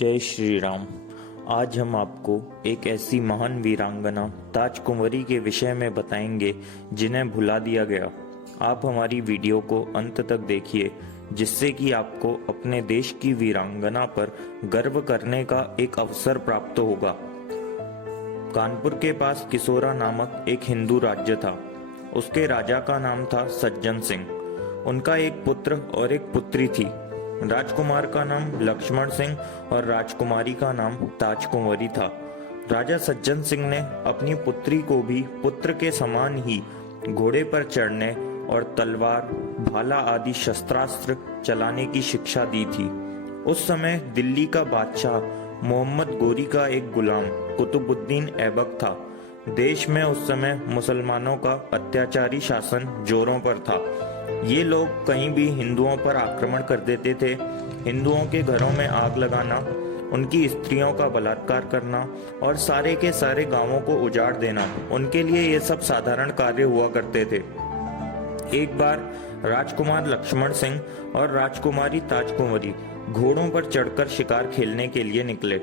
जय श्री राम। आज हम आपको एक ऐसी महान वीरांगना ताजकुंवरी के विषय में बताएंगे जिन्हें भुला दिया गया। आप हमारी वीडियो को अंत तक देखिए, जिससे कि आपको अपने देश की वीरांगना पर गर्व करने का एक अवसर प्राप्त होगा। कानपुर के पास किसोरा नामक एक हिंदू राज्य था। उसके राजा का नाम था सज्जन सिंह। उनका एक पुत्र और एक पुत्री थी। राजकुमार का नाम लक्ष्मण सिंह और राजकुमारी का नाम ताजकुंवरी था। राजा सज्जन सिंह ने अपनी पुत्री को भी पुत्र के समान ही घोड़े पर चढ़ने और तलवार, भाला आदि शस्त्रास्त्र चलाने की शिक्षा दी थी। उस समय दिल्ली का बादशाह मोहम्मद गोरी का एक गुलाम कुतुबुद्दीन ऐबक था। देश में उस समय मुसलमानों का अत्याचारी शासन जोरों पर था। ये लोग कहीं भी हिंदुओं पर आक्रमण कर देते थे। हिंदुओं के घरों में आग लगाना, उनकी स्त्रियों का बलात्कार करना और सारे के सारे गांवों को उजाड़ देना, उनके लिए ये सब साधारण कार्य हुआ करते थे। एक बार राजकुमार लक्ष्मण सिंह और राजकुमारी ताजकुंवरी घोड़ों पर चढ़कर शिकार खेलने के लिए निकले।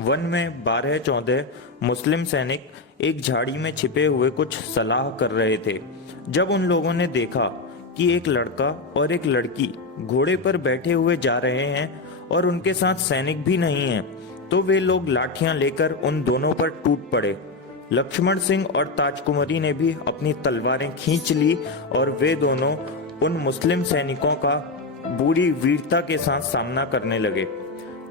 वन में 12-14 मुस्लिम सैनिक एक झाड़ी में छिपे हुए कुछ सलाह कर रहे थे। जब उन लोगों ने देखा कि एक लड़का और एक लड़की घोड़े पर बैठे हुए जा रहे हैं और उनके साथ सैनिक भी नहीं हैं, तो वे लोग लाठियां लेकर उन दोनों पर टूट पड़े। लक्ष्मण सिंह और ताजकुंवरी ने भी अपनी तलवारें खींच ली और वे दोनों उन मुस्लिम सैनिकों का बुरी वीरता के साथ सामना करने लगे।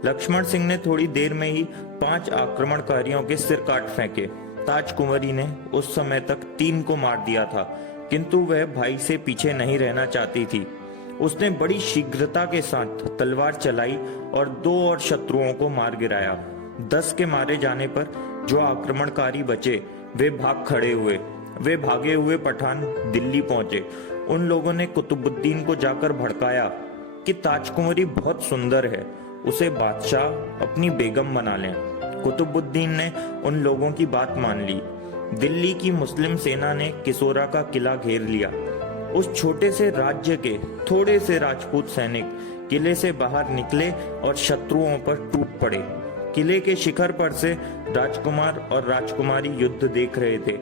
लक्ष्मण सिंह ने थोड़ी देर में ही 5 आक्रमणकारियों के सिर काट फेंके। ताजकुंवरी ने उस समय तक 3 को मार दिया था, किंतु वह भाई से पीछे नहीं रहना चाहती थी। उसने बड़ी शीघ्रता के साथ तलवार चलाई और 2 और शत्रुओं को मार गिराया। 10 के मारे जाने पर जो आक्रमणकारी बचे वे भाग खड़े हुए। वे भागे हुए पठान दिल्ली पहुंचे। उन लोगों ने कुतुबुद्दीन को जाकर भड़काया कि ताजकुंवरी बहुत सुंदर है, उसे बादशाह अपनी बेगम बना लें। कुतुबुद्दीन ने उन लोगों की बात मान ली। दिल्ली की मुस्लिम सेना ने किसोरा का किला घेर लिया। उस छोटे से राज्य के थोड़े से राजपूत सैनिक किले से बाहर निकले और शत्रुओं पर टूट पड़े। किले के शिखर पर से राजकुमार और राजकुमारी युद्ध देख रहे थे।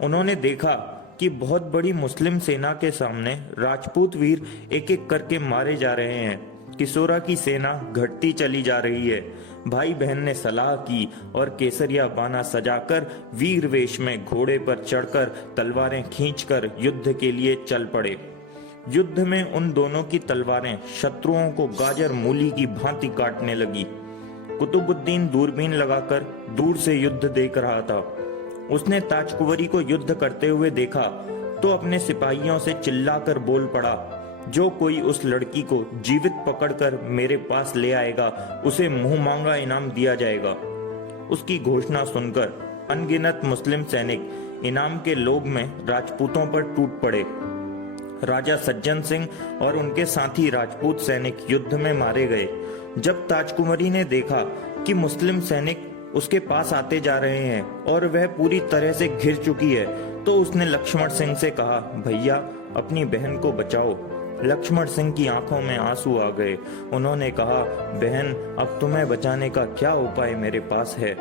उन्होंने देखा कि बहुत बड़ी मुस्लिम सेना के सामने राजपूत वीर एक एक करके मारे जा रहे हैं। किसोरा की सेना घटती चली जा रही है। भाई बहन ने सलाह की और केसरिया बाना सजाकर वीर वेश में घोड़े पर चढ़कर तलवारें खींचकर युद्ध के लिए चल पड़े। युद्ध में उन दोनों की तलवारें शत्रुओं को गाजर मूली की भांति काटने लगी। कुतुबुद्दीन दूरबीन लगाकर दूर से युद्ध देख रहा था। उसने ताजकुंवरी को युद्ध करते हुए देखा तो अपने सिपाहियों से चिल्लाकर बोल पड़ा, जो कोई उस लड़की को जीवित पकड़कर मेरे पास ले आएगा उसे मुंह मांगा इनाम दिया जाएगा। उसकी घोषणा सुनकर अनगिनत मुस्लिम सैनिक इनाम के लोभ में राजपूतों पर टूट पड़े। राजा सज्जन सिंह और उनके साथी राजपूत सैनिक युद्ध में मारे गए। जब ताजकुंवरी ने देखा कि मुस्लिम सैनिक उसके पास आते जा रहे हैं और वह पूरी तरह से घिर चुकी है, तो उसने लक्ष्मण सिंह से कहा, भैया अपनी बहन को बचाओ। लक्ष्मण सिंह की आंखों में आंसू आ गए। उन्होंने कहा, बहन अब तुम्हें बचाने का क्या उपाय मेरे पास है।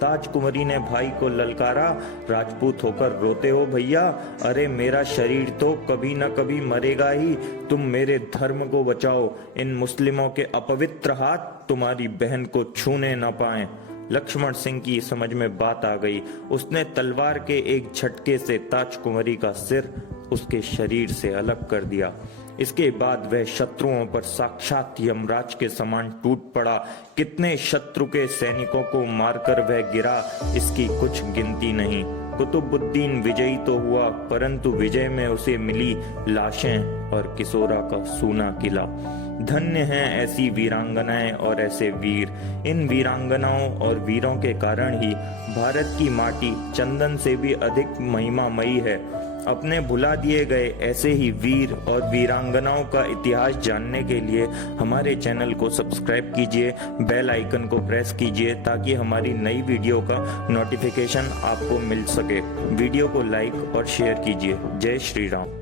ताजकुंवरी ने भाई को ललकारा, राजपूत होकर रोते हो भैया? अरे मेरा शरीर तो कभी न कभी मरेगा ही, तुम मेरे धर्म को बचाओ। इन मुस्लिमों के अपवित्र हाथ तुम्हारी बहन को छूने न पाएं। लक्ष्मण सिंह की समझ में बात आ गई। उसने तलवार के एक झटके से ताजकुंवरी का सिर उसके शरीर से अलग कर दिया। इसके बाद वह शत्रुओं पर साक्षात यमराज के समान टूट पड़ा। कितने शत्रु के सैनिकों को मारकर वह गिरा, इसकी कुछ गिनती नहीं। कुतुबुद्दीन विजयी तो हुआ, परंतु विजय में उसे मिली लाशें और किसोरा का सूना किला। धन्य हैं ऐसी वीरांगनाएं और ऐसे वीर। इन वीरांगनाओं और वीरों के कारण ही भारत की माटी चंदन से भी अधिक महिमामयी है। अपने भुला दिए गए ऐसे ही वीर और वीरांगनाओं का इतिहास जानने के लिए हमारे चैनल को सब्सक्राइब कीजिए, बेल आइकन को प्रेस कीजिए ताकि हमारी नई वीडियो का नोटिफिकेशन आपको मिल सके। वीडियो को लाइक और शेयर कीजिए। जय श्री राम।